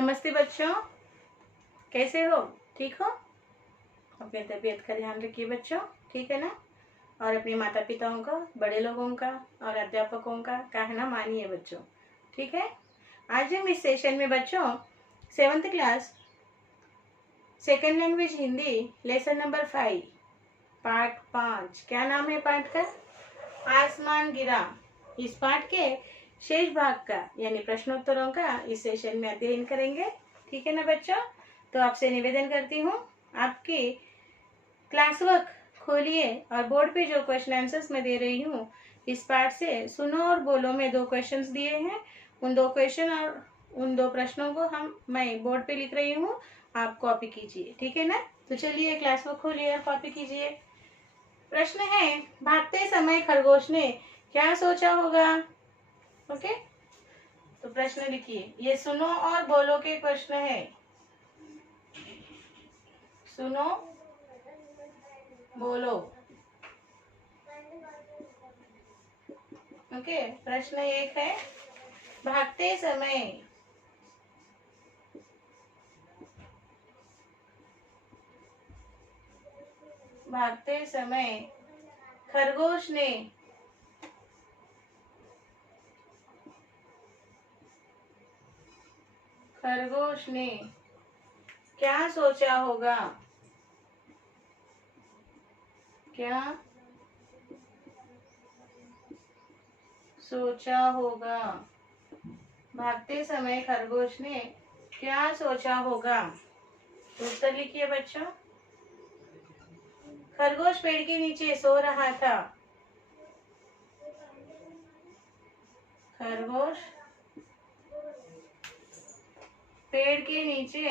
नमस्ते बच्चों, कैसे हो? ठीक हो? अपने तबीयत का ध्यान रखिए बच्चों, ठीक है ना? और अपने माता पिताओं का, बड़े लोगों का और अध्यापकों का कहना मानिए बच्चों, ठीक है? आज हम इस सेशन में बच्चों 7th class second language Hindi lesson number 5 part 5, क्या नाम है पाठ का? आसमान गिरा। इस पाठ के शेष भाग का यानी प्रश्नोत्तरों का इस सेशन में अध्ययन करेंगे, ठीक है ना बच्चों? तो आपसे निवेदन करती हूँ, आपकी क्लास वर्क खोलिए और बोर्ड पे जो क्वेश्चन आंसर्स मैं दे रही हूँ इस पाठ से सुनो और बोलो में 2 क्वेश्चंस दिए हैं। उन 2 क्वेश्चन और उन 2 प्रश्नों को मैं बोर्ड पे लिख रही हूँ, आप कॉपी कीजिए, ठीक है ना? तो चलिए क्लास वर्क खोलिए और कॉपी कीजिए। प्रश्न है, भागते समय खरगोश ने क्या सोचा होगा? ओके, तो प्रश्न लिखिए। ये सुनो और बोलो के प्रश्न है। सुनो, बोलो। ओके, प्रश्न 1 है, भागते समय खरगोश ने क्या सोचा होगा? क्या सोचा होगा? भागते समय खरगोश ने क्या सोचा होगा? उत्तर लिखिए बच्चों। खरगोश पेड़ के नीचे सो रहा था। खरगोश पेड़ के नीचे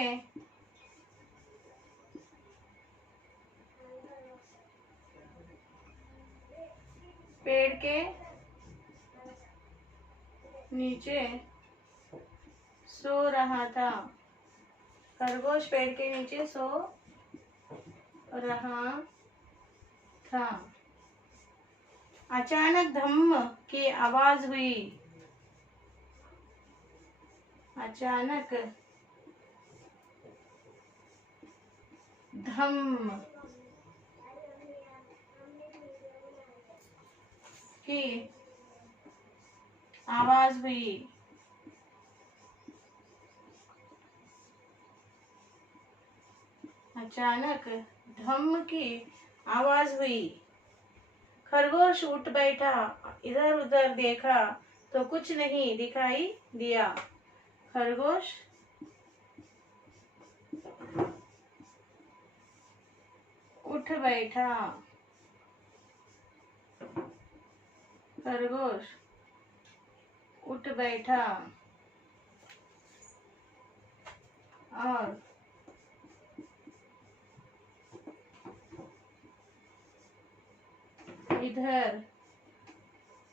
सो रहा था। खरगोश पेड़ के नीचे सो रहा था। अचानक धम्म की आवाज हुई। अचानक धम्म की आवाज हुई। अचानक धम्म की आवाज हुई। खरगोश उठ बैठा, इधर उधर देखा तो कुछ नहीं दिखाई दिया। खरगोश उठ बैठा। खरगोश उठ बैठा और इधर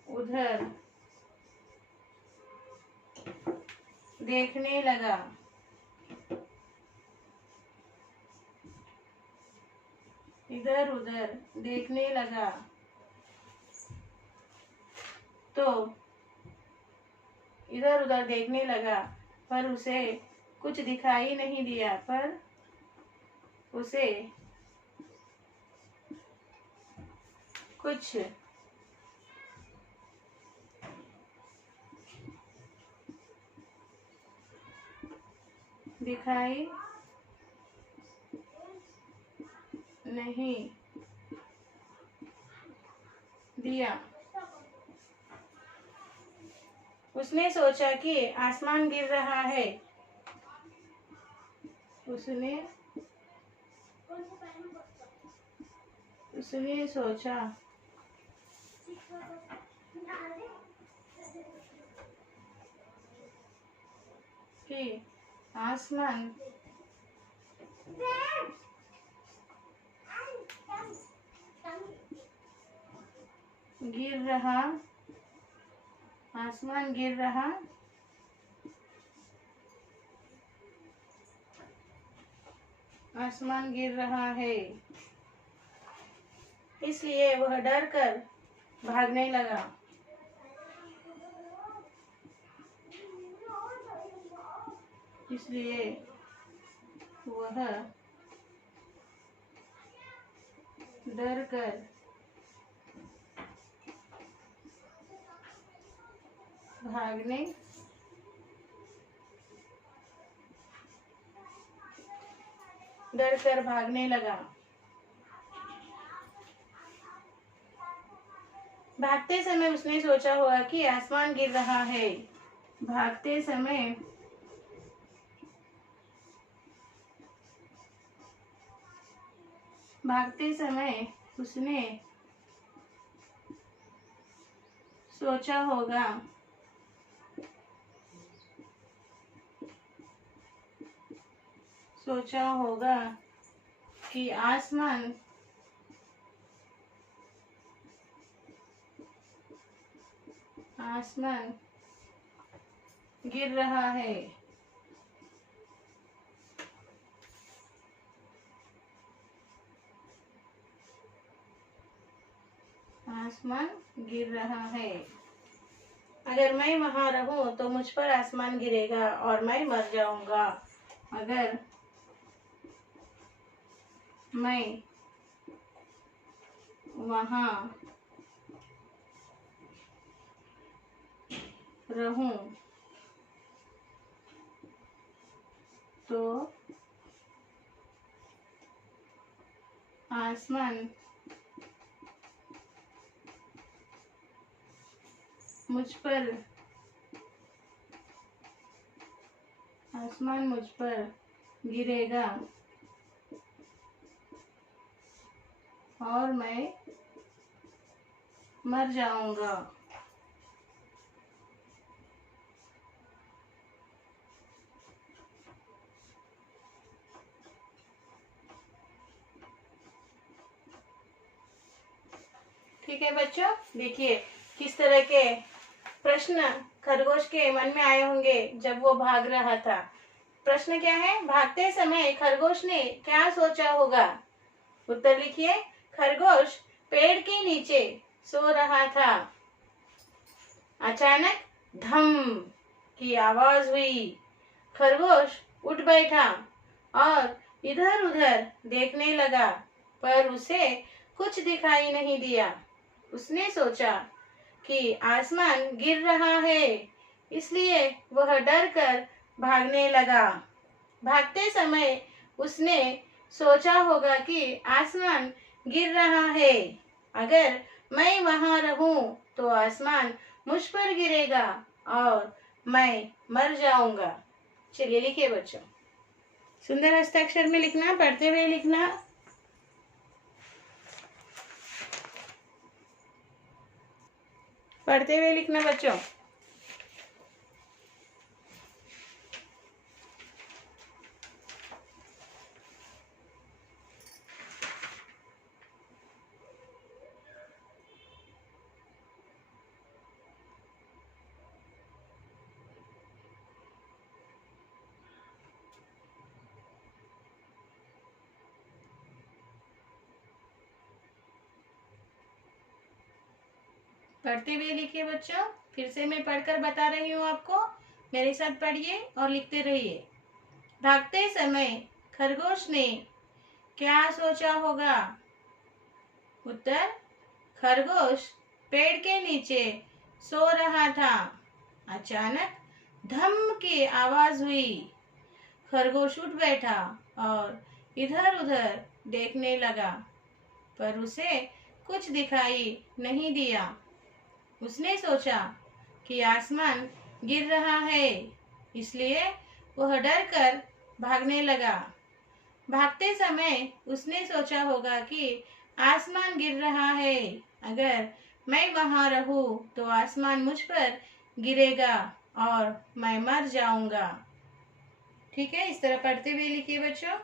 उधर देखने लगा। इधर उधर देखने लगा तो इधर उधर देखने लगा पर उसे कुछ दिखाई नहीं दिया। पर उसे कुछ दिखाई नहीं दिया। उसने सोचा कि आसमान गिर रहा है। उसने सोचा कि आसमान गिर रहा आसमान गिर रहा है। इसलिए वह डर कर भागने लगा। इसलिए वह डर कर भागने लगा। भागते समय उसने सोचा होगा कि आसमान गिर रहा है। भागते समय उसने सोचा होगा कि आसमान गिर रहा है। आसमान गिर रहा है। अगर मैं वहां रहूं तो मुझ पर आसमान गिरेगा और मैं मर जाऊंगा। अगर मैं वहां रहूं तो आसमान मुझ पर गिरेगा और मैं मर जाऊंगा। ठीक है बच्चों, देखिए किस तरह के प्रश्न खरगोश के मन में आए होंगे जब वो भाग रहा था। प्रश्न क्या है? भागते समय खरगोश ने क्या सोचा होगा? उत्तर लिखिए। खरगोश पेड़ के नीचे सो रहा था। अचानक धम की आवाज हुई। खरगोश उठ बैठा और इधर उधर देखने लगा, पर उसे कुछ दिखाई नहीं दिया। उसने सोचा कि आसमान गिर रहा है, इसलिए वह डर कर भागने लगा। भागते समय उसने सोचा होगा कि आसमान गिर रहा है। अगर मैं वहां रहूं तो आसमान मुझ पर गिरेगा और मैं मर जाऊंगा। चलिए लिखिए बच्चों। सुंदर हस्ताक्षर में लिखना, पढ़ते हुए लिखना। पढ़ते हुए लिखना बच्चों। पढ़ते हुए लिखिए बच्चों। फिर से मैं पढ़कर बता रही हूँ आपको, मेरे साथ पढ़िए और लिखते रहिए। भागते समय खरगोश ने क्या सोचा होगा? उत्तर, खरगोश पेड़ के नीचे सो रहा था। अचानक धम की आवाज हुई। खरगोश उठ बैठा और इधर उधर देखने लगा, पर उसे कुछ दिखाई नहीं दिया। उसने सोचा कि आसमान गिर रहा है, इसलिए वह डर कर भागने लगा। भागते समय उसने सोचा होगा कि आसमान गिर रहा है। अगर मैं वहां रहूं तो आसमान मुझ पर गिरेगा और मैं मर जाऊंगा। ठीक है, इस तरह पढ़ते हुए लिखिए बच्चों।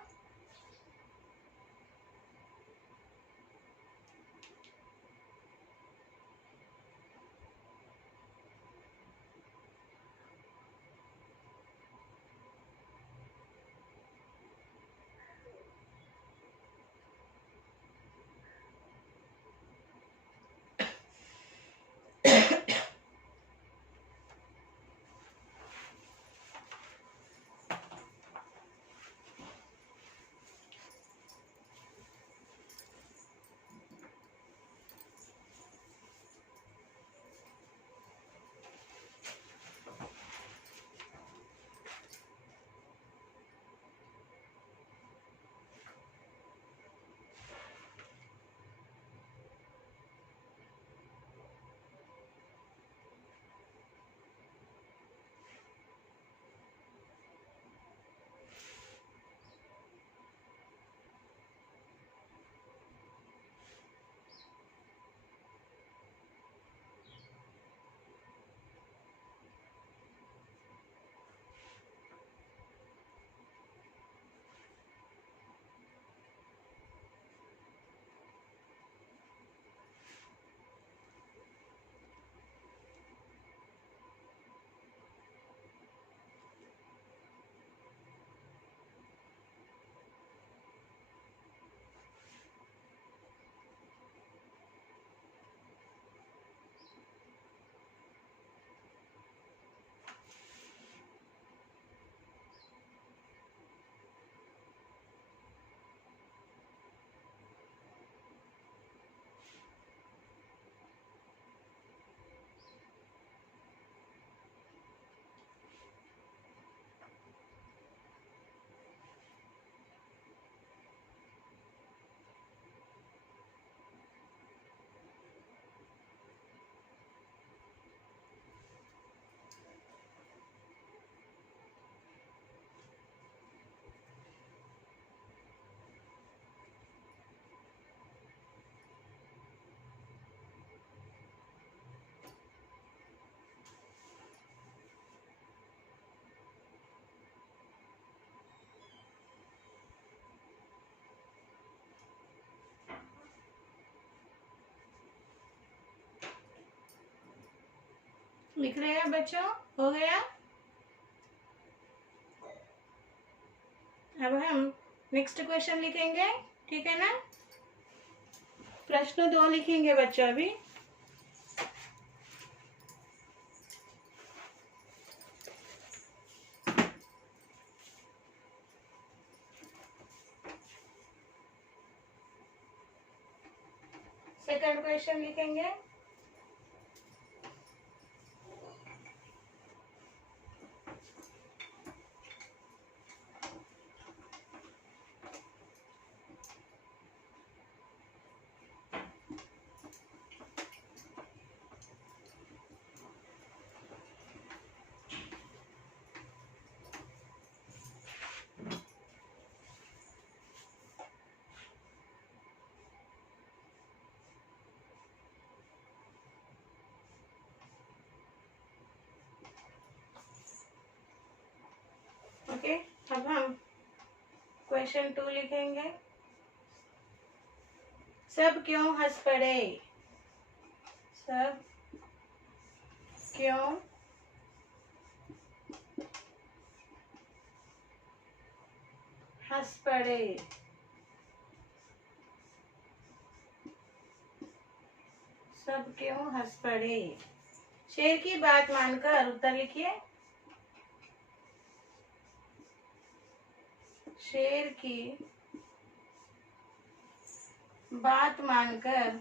लिख रहे हैं बच्चों? हो गया? अब हम नेक्स्ट क्वेश्चन लिखेंगे, ठीक है ना? प्रश्न 2 लिखेंगे बच्चों अभी। सेकंड क्वेश्चन लिखेंगे। ओके, अब हम क्वेश्चन 2 लिखेंगे। सब क्यों हंस पड़े? सब क्यों हंस पड़े? सब क्यों हंस पड़े? शेर की बात मानकर उत्तर लिखिए। शेर की बात मानकर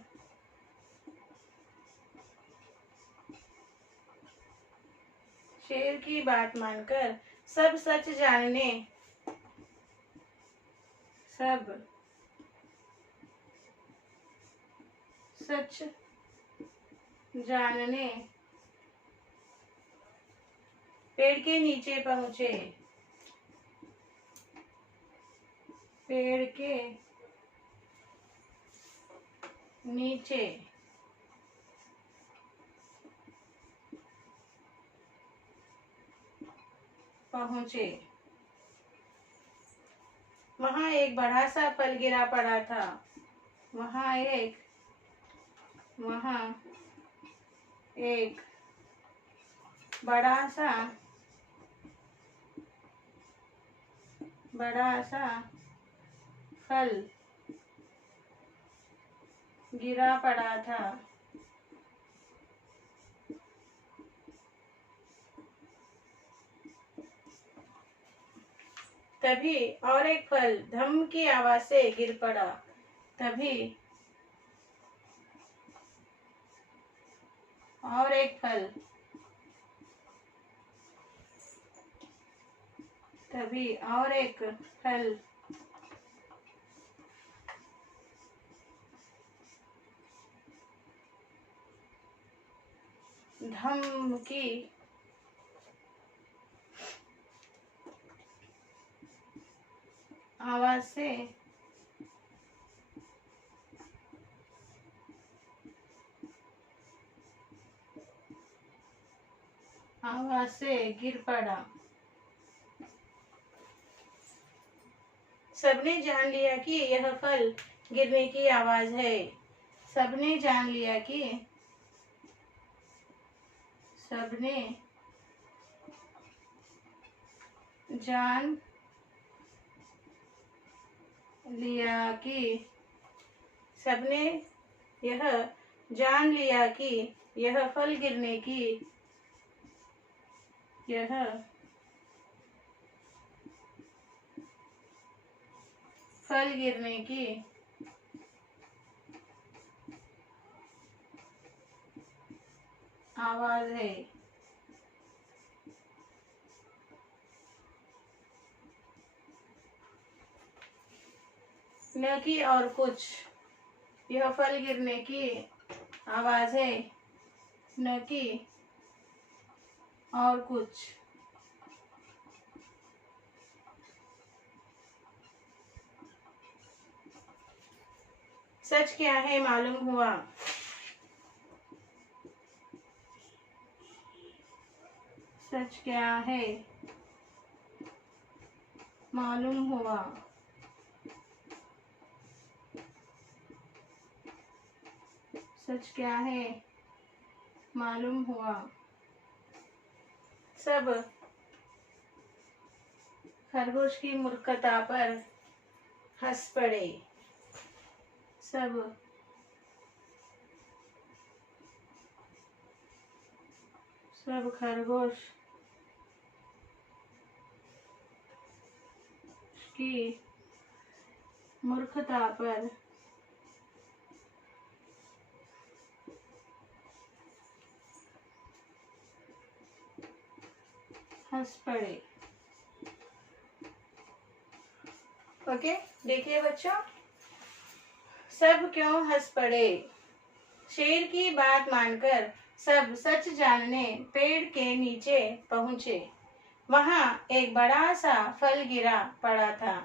शेर की बात मानकर सब सच जानने सब सच जानने पेड़ के नीचे पहुंचे। पेड़ के नीचे पहुंचे। वहां एक बड़ा सा फल गिरा पड़ा था। वहां एक बड़ा सा फल गिरा पड़ा था। तभी और एक फल धम की आवाज से गिर पड़ा। तभी और एक फल धम की आवाज से गिर पड़ा। सबने जान लिया कि यह फल गिरने की आवाज है। सबने जान लिया कि सबने जान लिया कि सबने यह जान लिया कि यह फल गिरने की आवाज है। न कि और कुछ। यह फल गिरने की आवाज है, न कि और कुछ। सच क्या है मालूम हुआ। सच क्या है मालूम हुआ। सच क्या है मालूम हुआ। सब खरगोश की मूर्खता पर हंस पड़े। सब खरगोश की मूर्खता पर हंस पड़े। ओके, देखिए बच्चों, सब क्यों हंस पड़े। शेर की बात मानकर सब सच जानने पेड़ के नीचे पहुंचे। वहां एक बड़ा सा फल गिरा पड़ा था।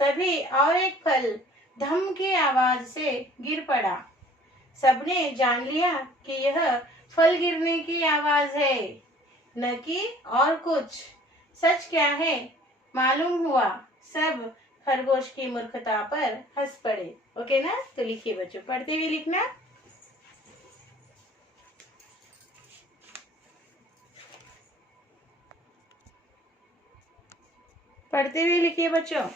तभी और एक फल धम की आवाज से गिर पड़ा। सबने जान लिया कि यह फल गिरने की आवाज है, न कि और कुछ। सच क्या है मालूम हुआ। सब खरगोश की मूर्खता पर हंस पड़े। ओके ना, तो लिखिए बच्चों, पढ़ते हुए लिखना। पढ़ते हुए लिखिए बच्चों।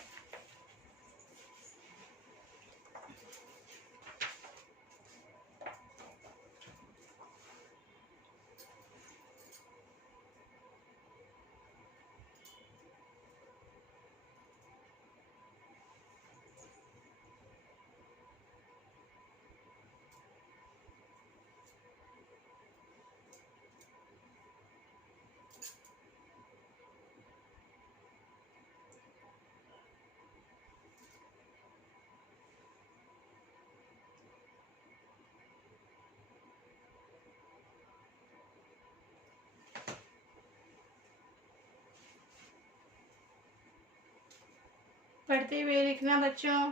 पढ़ते हुए लिखना बच्चों।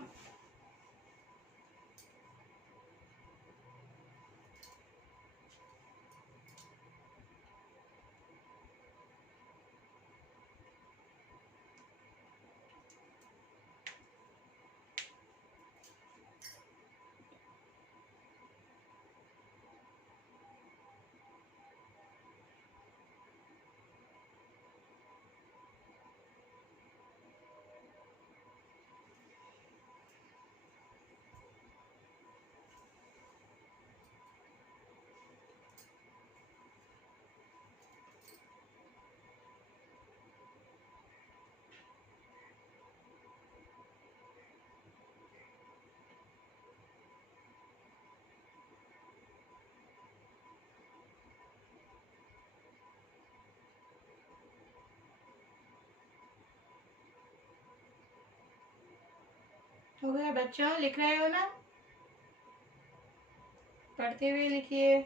हो गया बच्चों, लिख रहे हो ना? पढ़ते हुए लिखिए।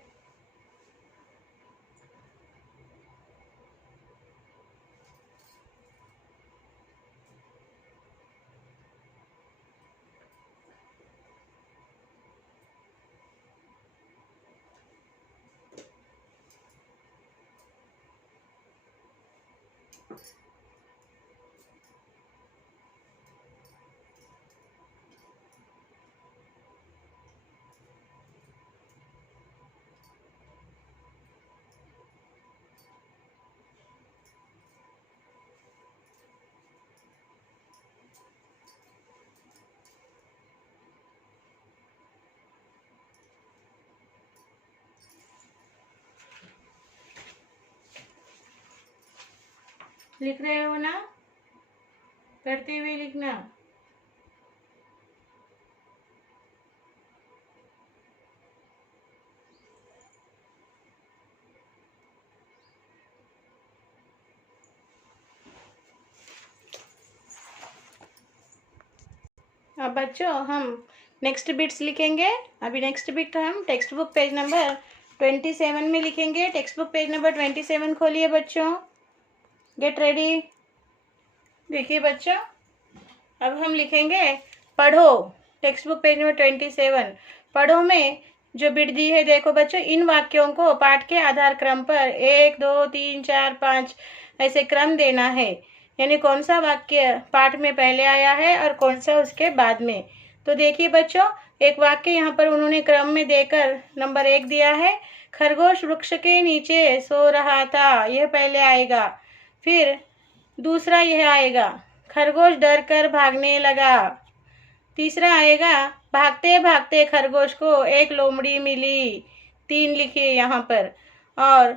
लिख रहे हो ना? पढ़ते हुए लिखना। अब बच्चों हम नेक्स्ट बिट्स लिखेंगे। अभी नेक्स्ट बिट हम टेक्स्ट बुक पेज नंबर 27 में लिखेंगे। टेक्स्ट बुक पेज नंबर 27 खोलिए बच्चों। Get ready. देखिए बच्चों, अब हम लिखेंगे पढ़ो। टेक्स्ट बुक पेज नंबर 27 पढ़ो में जो बिट दी है, देखो बच्चों, इन वाक्यों को पाठ के आधार क्रम पर 1 2 3 4 5 ऐसे क्रम देना है। यानी कौन सा वाक्य पाठ में पहले आया है और कौन सा उसके बाद में। तो देखिए बच्चों, एक वाक्य यहाँ पर उन्होंने क्रम में देकर नंबर 1 दिया है। खरगोश वृक्ष के नीचे सो रहा था। यह पहले आएगा। फिर दूसरा यह आएगा, खरगोश डर कर भागने लगा। तीसरा आएगा, भागते भागते खरगोश को एक लोमड़ी मिली। 3 लिखिए यहाँ पर। और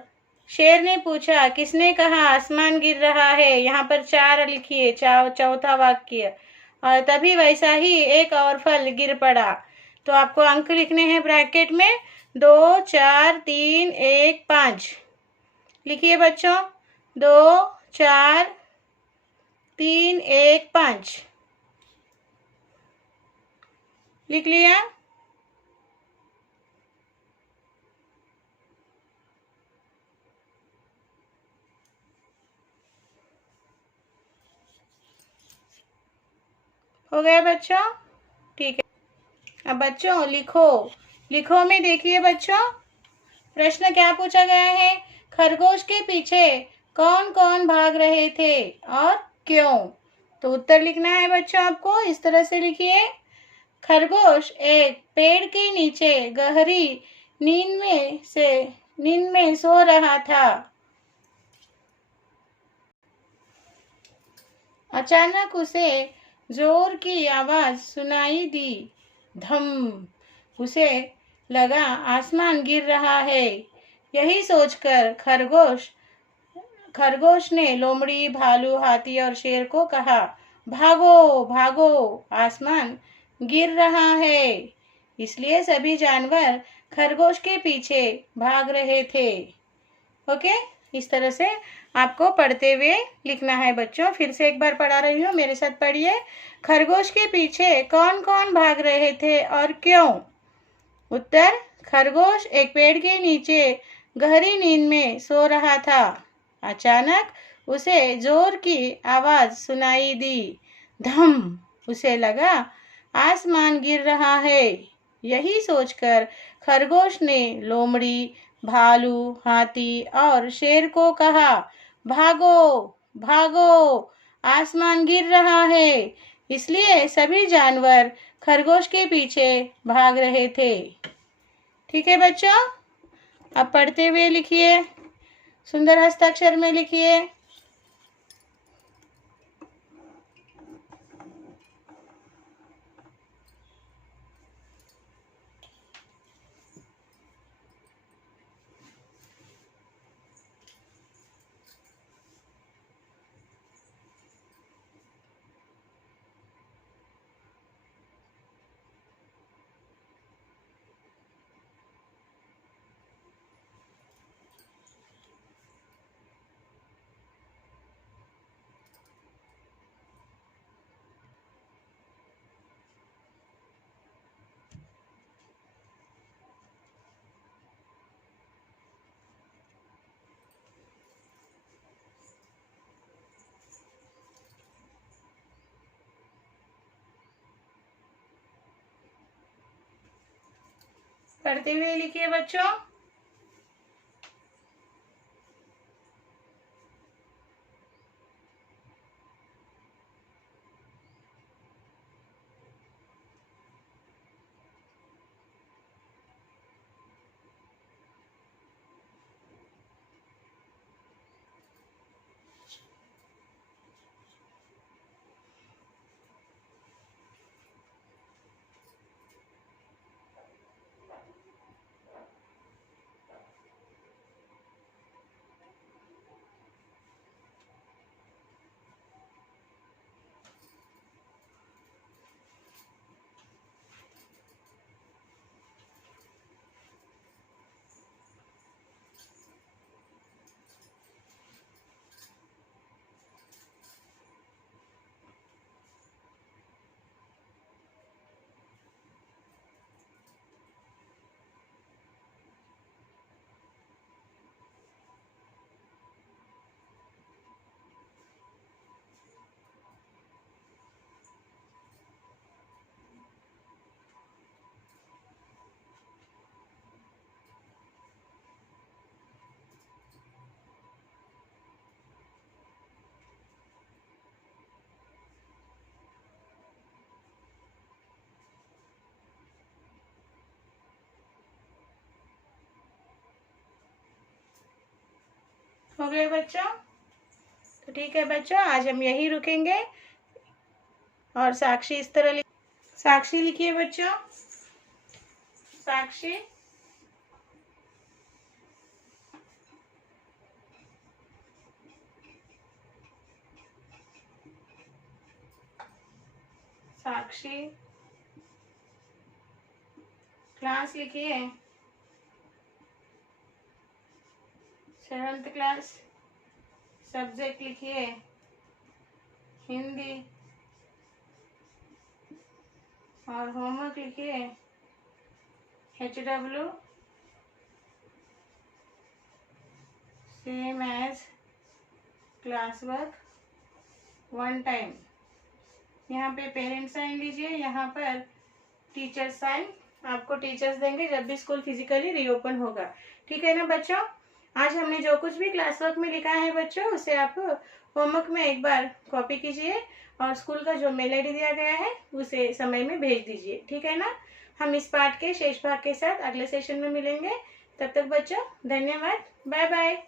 शेर ने पूछा, किसने कहा आसमान गिर रहा है? यहाँ पर 4 लिखिए, चौथा वाक्य। और तभी वैसा ही एक और फल गिर पड़ा। तो आपको अंक लिखने हैं ब्रैकेट में 2, 4, 3, 1, 5। लिखिए बच्चों, 2, 4, 3, 1, 5। लिख लिया? हो गया बच्चों? ठीक है। अब बच्चों लिखो। लिखो में देखिए बच्चों, प्रश्न क्या पूछा गया है? खरगोश के पीछे कौन कौन भाग रहे थे और क्यों? तो उत्तर लिखना है बच्चों आपको। इस तरह से लिखिए, खरगोश एक पेड़ के नीचे गहरी नींद में सो रहा था। अचानक उसे जोर की आवाज सुनाई दी, धम। उसे लगा आसमान गिर रहा है। यही सोचकर खरगोश ने लोमड़ी, भालू, हाथी और शेर को कहा, भागो भागो, आसमान गिर रहा है। इसलिए सभी जानवर खरगोश के पीछे भाग रहे थे। ओके, इस तरह से आपको पढ़ते हुए लिखना है बच्चों। फिर से एक बार पढ़ा रही हूँ, मेरे साथ पढ़िए। खरगोश के पीछे कौन कौन भाग रहे थे और क्यों? उत्तर, खरगोश एक पेड़ के नीचे गहरी नींद में सो रहा था। अचानक उसे जोर की आवाज सुनाई दी, धम। उसे लगा आसमान गिर रहा है। यही सोचकर खरगोश ने लोमड़ी, भालू, हाथी और शेर को कहा, भागो भागो, आसमान गिर रहा है। इसलिए सभी जानवर खरगोश के पीछे भाग रहे थे। ठीक है बच्चों? अब पढ़ते हुए लिखिए, सुंदर हस्ताक्षर में लिखिए। पढ़ते हुए लिखिए बच्चों। हो गए बच्चों? तो ठीक है बच्चों, आज हम यही रुकेंगे। और साक्षी इस तरह साक्षी लिखिए बच्चों। साक्षी, साक्षी क्लास लिखिए, 7th क्लास। सब्जेक्ट लिखिए हिंदी। और होमवर्क लिखिए HW same as class work 1 time. यहाँ पे पेरेंट्स साइन लीजिए, यहाँ पर टीचर साइन आपको टीचर्स देंगे जब भी स्कूल फिजिकली रीओपन होगा। ठीक है ना बच्चों? आज हमने जो कुछ भी क्लास वर्क में लिखा है बच्चों, उसे आप होमवर्क में एक बार कॉपी कीजिए और स्कूल का जो मेल ID दिया गया है उसे समय में भेज दीजिए। ठीक है ना? हम इस पाठ के शेष भाग के साथ अगले सेशन में मिलेंगे। तब तक बच्चों धन्यवाद, बाय बाय।